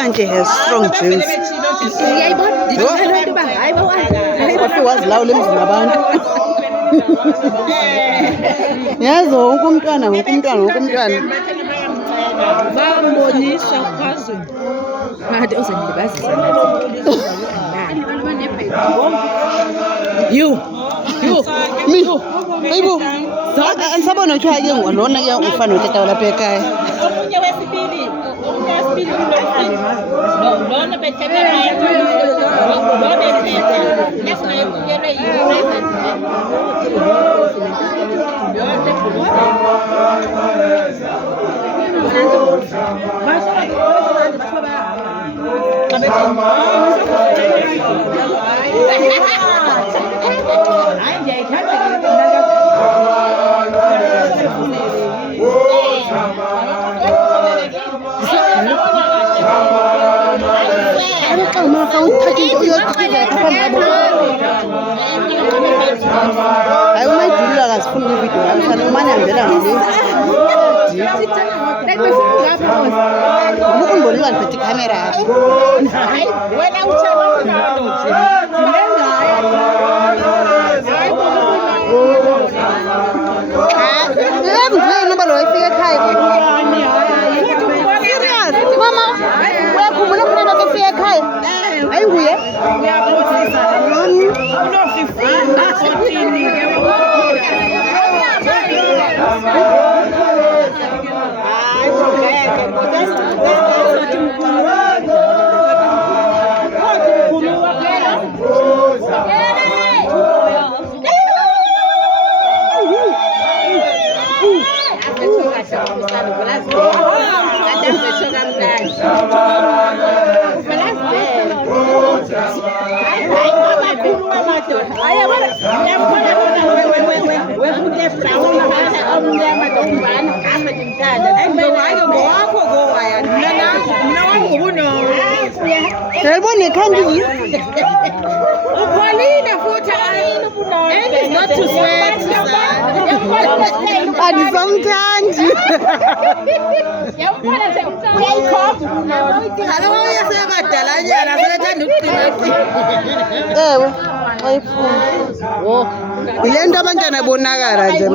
Auntie has strong genes. Was loud yazo wonke umntwana bambonisa phezulu manje uzondibazisa nathi me hayibo andisabona uthiwa ke ngolona ke ufana notata walapha ekhaya omunye wesibili lona bethetha naye lona bethetha nesingayekuyelwe yile nto abantwana bonakala nje